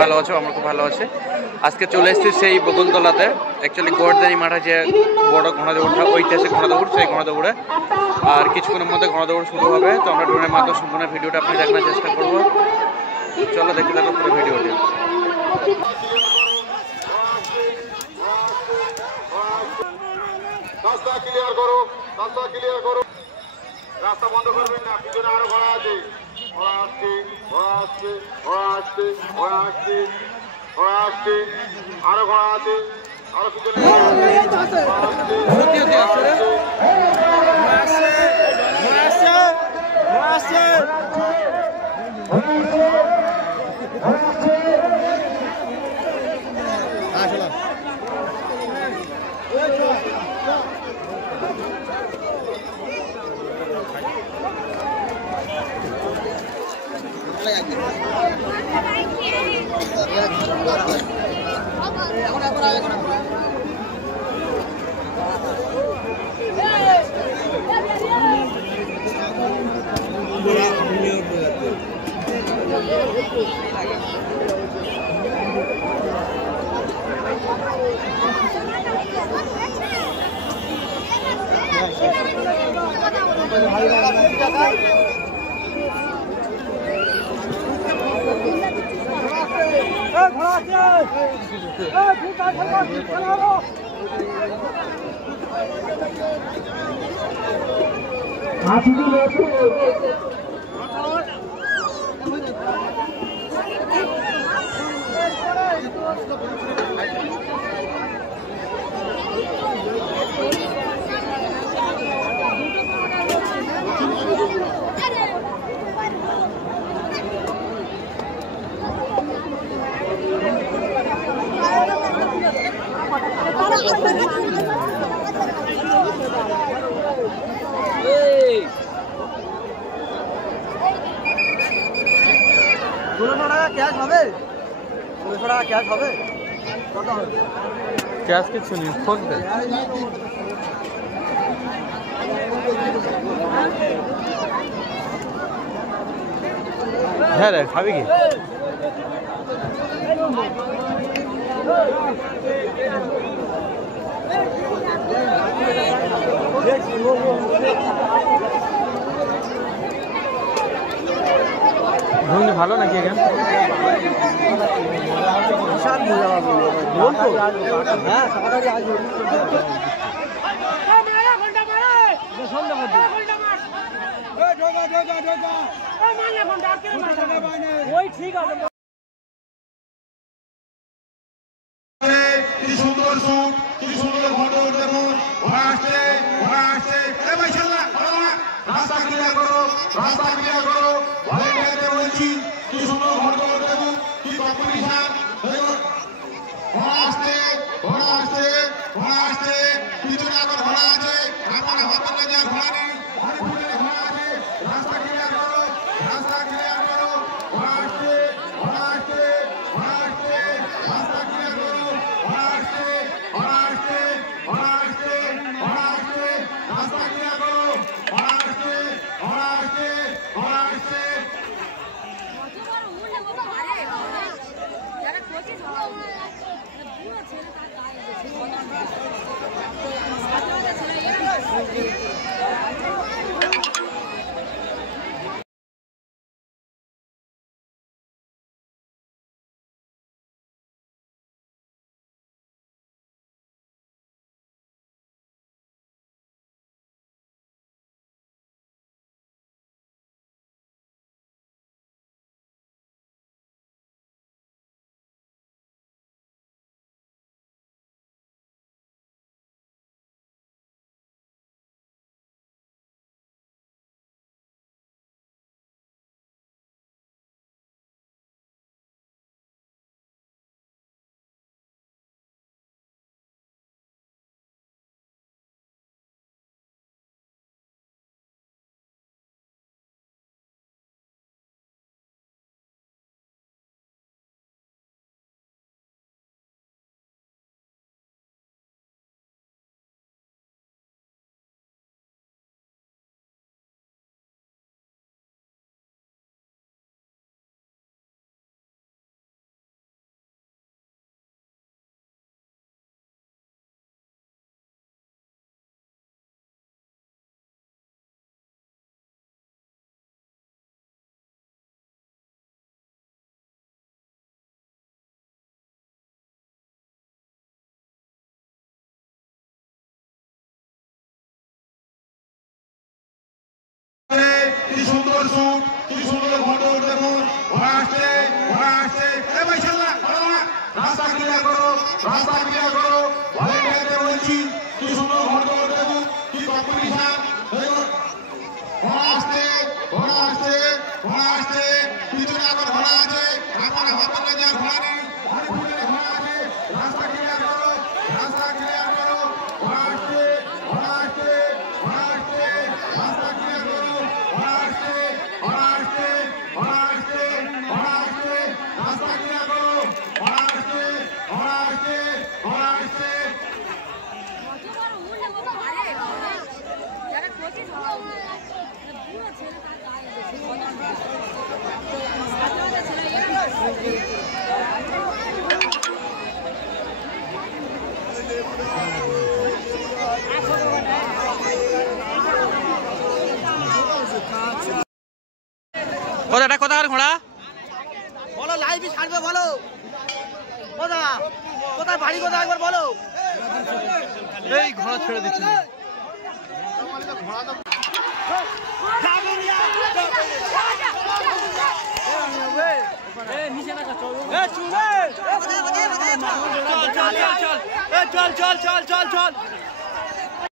ভালো আছো, আমরা খুব ভালো আছি। আজকে চলে এসেছি সেই বকুলতলাতে, অ্যাকচুয়ালি গোয়ারদানি মাঠে যে বড় ঘোড়াদৌড়টা, ঐতিহাসিক ঘোড়াদৌড়, সেই ঘোড়াদৌড়ে আর কিছুক্ষণের মধ্যে ঘোড়াদৌড় শুরু হবে। তো আমরা ড্রোনের মাধ্যমে সম্পূর্ণ ভিডিওটা আপনি দেখানোর চেষ্টা করবো। চলো দেখতে থাকো পুরো ভিডিওটি। রাস্তা ক্লিয়ার করো, রাস্তা ক্লিয়ার করো, রাস্তা বন্ধ করবেন না। পিছনে আরো ঘোড়া আছে, ঘোড়া আসছে, ঘোড়া আসছে, ঘোড়া আসছে, ঘোড়া আসছে, ঘোড়া আসছে, আরো ঘোড়া আছে, আরো পিছনে ক্যাশ কিছু নেই, ফোন পে। হ্যাঁ রে, খাবি কি? ঘুম ভালো নাকি এখানে? ঠিক আছে। কি সুন্দর সুট, কি সুন্দর ঘটক, দেখুন ঘোড়া আসছে, ঘোড়া আসছে। রাস্তা ক্লিয়ার করো, রাস্তা ক্লিয়ার করো, ভলেন্টিয়ারদের বলছি। কি সুন্দর ঘটক, দেখুন কি কম্পিটিশন, দেখুন ঘোড়া আসছে, ঘোড়া আসছে, ঘোড়া আসছে, পিছনে আবার ঘোড়া আছে, আমার হাতে লেগে ঘোড়া নেই, আর পিছনে ঘোড়া আছে। রাস্তা ক্লিয়ার করো, রাস্তা ক্লিয়ার করো, ঘোড়া আসছে, ঘোড়া আসছে, ঘোড়া আসছে, রাস্তা ক্লিয়ার করো, ঘোড়া আসছে, ঘোড়া আসছে, ঘোড়া আসছে, ঘোড়া আসছে, রাস্তা ক্লিয়ার করো, ঘোড়া আসছে, ঘোড়া আসছে, ঘোড়া আসছে। যারা কি সুন্দর শুট, কি সুন্দর ঘটনা দেখুন, ঘোড়া আসছে, এ ভাই সাল্লা, রাস্তা ক্লিয়ার করো, ভলেন্টিয়ারদের বলছি, কি সুন্দর ঘটনা দেখুন, কি কম্পিটিশন, দেখুন, ঘোড়া আসছে, পিছনে আবার ঘোড়া আছে, আপনারা হাতে লেগে ঘোড়া নেই, ঘোড়া আছে, রাস্তা ক্লিয়ার করো, রাস্তা ঘোড়া আসছে, রাস্তা ক্লিয়ার করো, ঘোড়া আসছে, রাস্তা ক্লিয়ার করো, ঘোড়া আসছে। এটা কোথাকার ঘোড়া বলো, লাইভই ছাড়বে, বলো কোথায় বাড়ি, কোথায় একবার বলো। এই ঘোড়া ছেড়ে দিচ্ছি চল